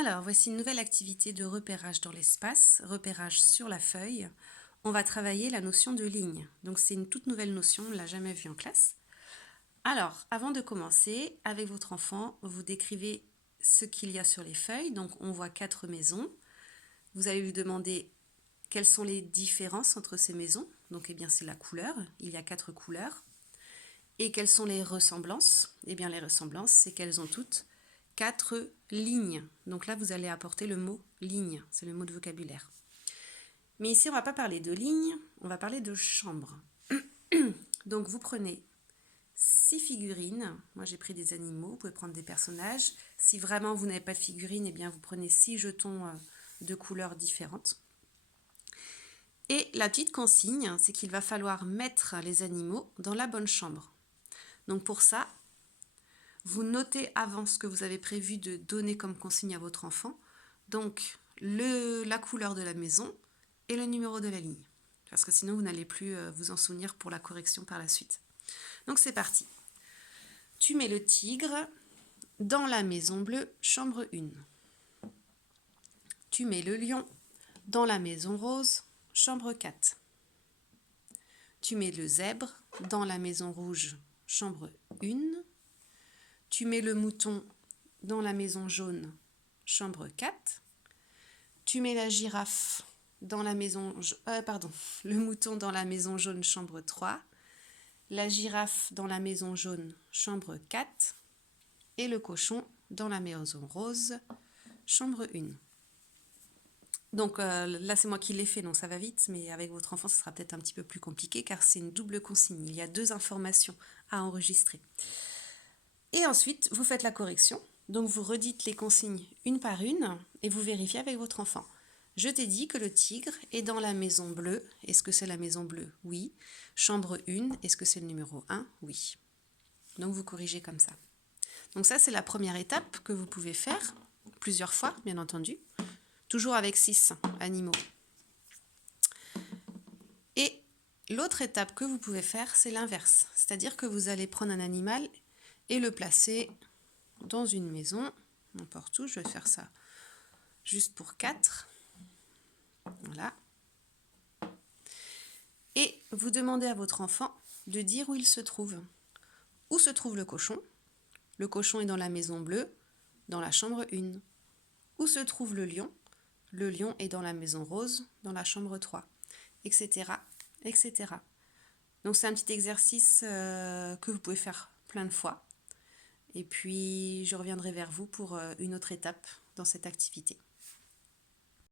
Alors, voici une nouvelle activité de repérage dans l'espace, repérage sur la feuille. On va travailler la notion de ligne. Donc, c'est une toute nouvelle notion, on ne l'a jamais vue en classe. Alors, avant de commencer, avec votre enfant, vous décrivez ce qu'il y a sur les feuilles. Donc, on voit 4 maisons. Vous allez lui demander quelles sont les différences entre ces maisons. Donc, eh bien, c'est la couleur. Il y a 4 couleurs. Et quelles sont les ressemblances? Eh bien, les ressemblances, c'est qu'elles ont toutes 4 lignes. Donc là, vous allez apporter le mot ligne, c'est le mot de vocabulaire. Mais ici, on ne va pas parler de ligne, on va parler de chambre. Donc vous prenez 6 figurines. Moi, j'ai pris des animaux, vous pouvez prendre des personnages. Si vraiment vous n'avez pas de figurines, eh bien, vous prenez 6 jetons de couleurs différentes. Et la petite consigne, c'est qu'il va falloir mettre les animaux dans la bonne chambre. Donc pour ça, vous notez avant ce que vous avez prévu de donner comme consigne à votre enfant, donc la couleur de la maison et le numéro de la ligne. Parce que sinon, vous n'allez plus vous en souvenir pour la correction par la suite. Donc c'est parti. Tu mets le tigre dans la maison bleue, chambre 1. Tu mets le lion dans la maison rose, chambre 4. Tu mets le zèbre dans la maison rouge, chambre 1. Tu mets le mouton dans la maison jaune, chambre 4. Tu mets la girafe dans la maison... le mouton dans la maison jaune, chambre 3. La girafe dans la maison jaune, chambre 4. Et le cochon dans la maison rose, chambre 1. Donc là, c'est moi qui l'ai fait, donc ça va vite, mais avec votre enfant, ce sera peut-être un petit peu plus compliqué car c'est une double consigne. Il y a 2 informations à enregistrer. Et ensuite, vous faites la correction. Donc, vous redites les consignes une par une et vous vérifiez avec votre enfant. Je t'ai dit que le tigre est dans la maison bleue. Est-ce que c'est la maison bleue? Oui. Chambre 1, est-ce que c'est le numéro 1? Oui. Donc, vous corrigez comme ça. Donc, ça, c'est la première étape que vous pouvez faire plusieurs fois, bien entendu. Toujours avec 6 animaux. Et l'autre étape que vous pouvez faire, c'est l'inverse. C'est-à-dire que vous allez prendre un animal et le placer dans une maison, n'importe où. Je vais faire ça juste pour 4. Voilà. Et vous demandez à votre enfant de dire où il se trouve. Où se trouve le cochon? Le cochon est dans la maison bleue, dans la chambre 1. Où se trouve le lion? Le lion est dans la maison rose, dans la chambre 3, etc. etc. Donc c'est un petit exercice que vous pouvez faire plein de fois. Et puis je reviendrai vers vous pour une autre étape dans cette activité.